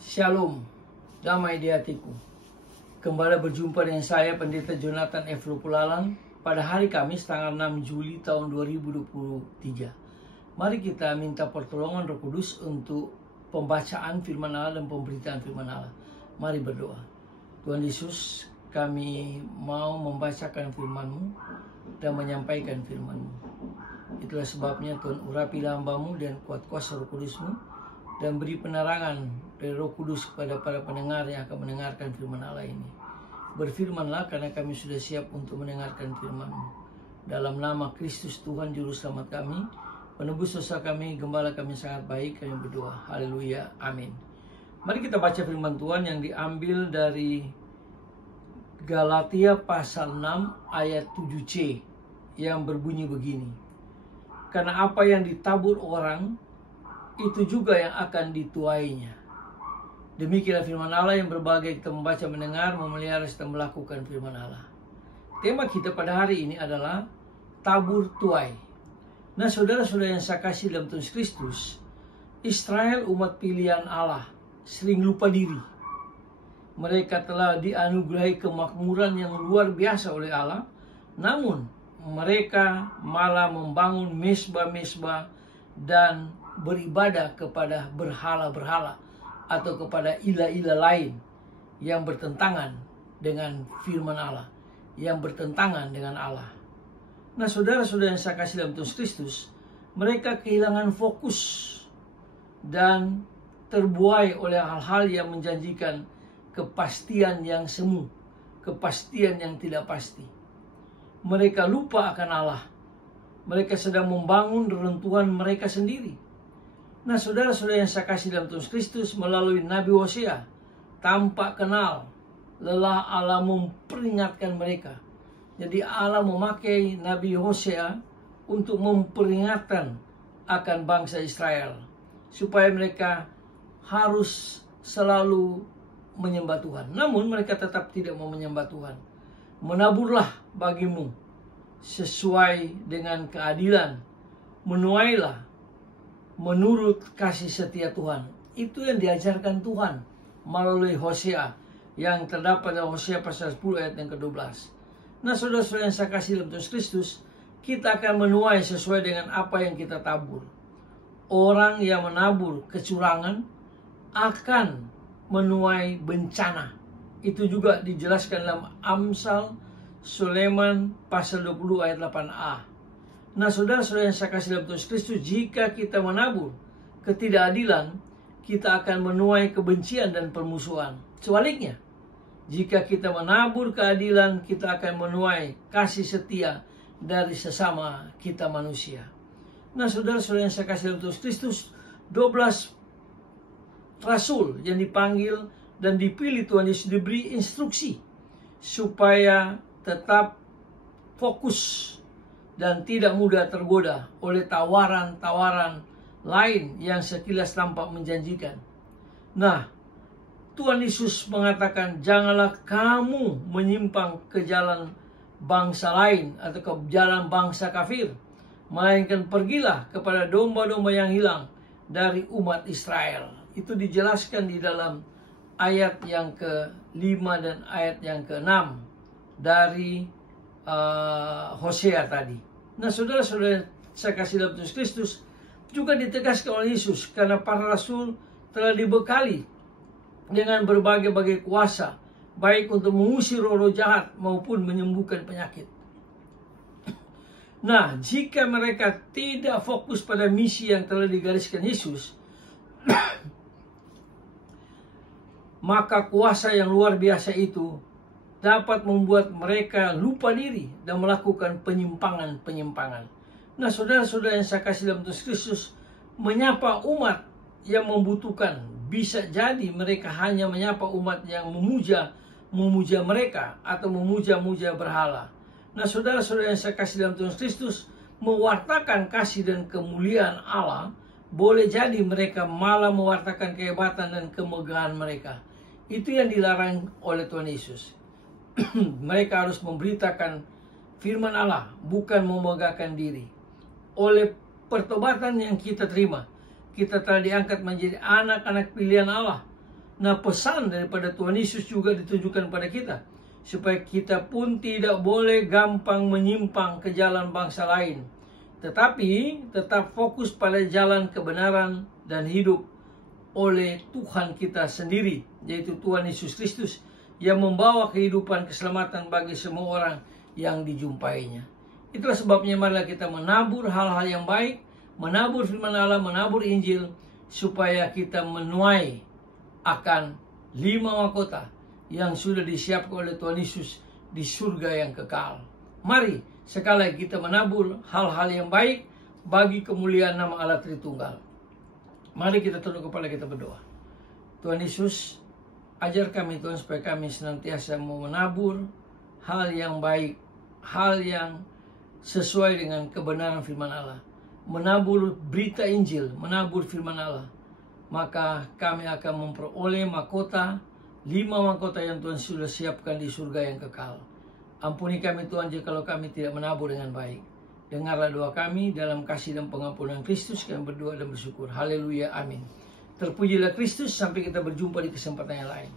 Shalom, damai di hatiku. Kembali berjumpa dengan saya, Pendeta Jonathan F. Lupulalang, pada hari Kamis tanggal 6 Juli tahun 2023. Mari kita minta pertolongan Roh Kudus untuk pembacaan firman Allah dan pemberitaan firman Allah. Mari berdoa. Tuhan Yesus, kami mau membacakan firman-Mu dan menyampaikan firman-Mu. Itulah sebabnya Tuhan, urapilah hamba-Mu dan kuat kuasa Roh Kudus-Mu, dan beri penerangan dari Roh Kudus kepada para pendengar yang akan mendengarkan firman Allah ini. Berfirmanlah karena kami sudah siap untuk mendengarkan firman-Mu. Dalam nama Kristus Tuhan Juru Selamat kami, penebus dosa kami, Gembala kami sangat baik, kami berdoa. Haleluya, amin. Mari kita baca firman Tuhan yang diambil dari Galatia pasal 6 ayat 7c yang berbunyi begini. Karena apa yang ditabur orang, itu juga yang akan dituainya. Demikianlah firman Allah yang berbahagia kita membaca, mendengar, memelihara, serta melakukan firman Allah. Tema kita pada hari ini adalah tabur tuai. Nah, saudara-saudara yang saya kasih dalam Tuhan Kristus, Israel umat pilihan Allah sering lupa diri. Mereka telah dianugerahi kemakmuran yang luar biasa oleh Allah, namun mereka malah membangun mesbah-mesbah dan beribadah kepada berhala-berhala atau kepada ilah-ilah lain yang bertentangan dengan firman Allah, yang bertentangan dengan Allah. Nah, saudara-saudara yang saya kasih dalam Tuhan Kristus, mereka kehilangan fokus dan terbuai oleh hal-hal yang menjanjikan kepastian yang semu, kepastian yang tidak pasti. Mereka lupa akan Allah. Mereka sedang membangun reruntuhan mereka sendiri. Nah, saudara-saudara yang saya kasih dalam Tuhan Kristus, melalui Nabi Hosea, tanpa kenal lelah Allah memperingatkan mereka. Jadi Allah memakai Nabi Hosea untuk memperingatkan akan bangsa Israel, supaya mereka harus selalu menyembah Tuhan. Namun mereka tetap tidak mau menyembah Tuhan. Menaburlah bagimu sesuai dengan keadilan, menuailah menurut kasih setia Tuhan. Itu yang diajarkan Tuhan melalui Hosea yang terdapat dalam Hosea pasal 10 ayat yang ke-12. Nah, saudara-saudara yang saya kasih dalam Tuhan Kristus, kita akan menuai sesuai dengan apa yang kita tabur. Orang yang menabur kecurangan akan menuai bencana. Itu juga dijelaskan dalam Amsal Sulaiman pasal 20 ayat 8a. Nah, saudara-saudara yang saya kasih dalam Tuhan Kristus, jika kita menabur ketidakadilan, kita akan menuai kebencian dan permusuhan. Sebaliknya, jika kita menabur keadilan, kita akan menuai kasih setia dari sesama kita manusia. Nah, saudara-saudara yang saya kasih dalam Tuhan Kristus, 12 rasul yang dipanggil dan dipilih Tuhan Yesus diberi instruksi supaya tetap fokus dan tidak mudah tergoda oleh tawaran-tawaran lain yang sekilas tampak menjanjikan. Nah, Tuhan Yesus mengatakan, janganlah kamu menyimpang ke jalan bangsa lain atau ke jalan bangsa kafir, melainkan pergilah kepada domba-domba yang hilang dari umat Israel. Itu dijelaskan di dalam ayat yang ke-5 dan ayat yang ke-6 dari Hosea tadi. Nah, saudara-saudara saya kasih dalam Tuhan Kristus, juga ditegaskan oleh Yesus, karena para rasul telah dibekali dengan berbagai-bagai kuasa, baik untuk mengusir roh-roh jahat maupun menyembuhkan penyakit. Nah, jika mereka tidak fokus pada misi yang telah digariskan Yesus, maka kuasa yang luar biasa itu dapat membuat mereka lupa diri dan melakukan penyimpangan-penyimpangan. Nah, saudara-saudara yang saya kasih dalam Tuhan Kristus, menyapa umat yang membutuhkan, bisa jadi mereka hanya menyapa umat yang memuja mereka atau memuja-muja berhala. Nah, saudara-saudara yang saya kasih dalam Tuhan Kristus, mewartakan kasih dan kemuliaan Allah, boleh jadi mereka malah mewartakan kehebatan dan kemegahan mereka. Itu yang dilarang oleh Tuhan Yesus. Mereka harus memberitakan firman Allah, bukan memegahkan diri. Oleh pertobatan yang kita terima, kita telah diangkat menjadi anak-anak pilihan Allah. Nah, pesan daripada Tuhan Yesus juga ditunjukkan pada kita, supaya kita pun tidak boleh gampang menyimpang ke jalan bangsa lain, tetapi tetap fokus pada jalan kebenaran dan hidup oleh Tuhan kita sendiri, yaitu Tuhan Yesus Kristus, yang membawa kehidupan keselamatan bagi semua orang yang dijumpainya. Itulah sebabnya marilah kita menabur hal-hal yang baik, menabur firman Allah, menabur Injil, supaya kita menuai akan 5 mahkota yang sudah disiapkan oleh Tuhan Yesus di surga yang kekal. Mari sekali lagi kita menabur hal-hal yang baik bagi kemuliaan nama Allah Tritunggal. Mari kita tunduk kepala, kita berdoa. Tuhan Yesus, ajar kami Tuhan, supaya kami senantiasa mau menabur hal yang baik, hal yang sesuai dengan kebenaran firman Allah, menabur berita Injil, menabur firman Allah. Maka kami akan memperoleh mahkota, 5 mahkota yang Tuhan sudah siapkan di surga yang kekal. Ampuni kami Tuhan jika kami tidak menabur dengan baik. Dengarlah doa kami, dalam kasih dan pengampunan Kristus kami berdoa dan bersyukur. Haleluya, amin. Terpujilah Kristus, sampai kita berjumpa di kesempatan yang lain.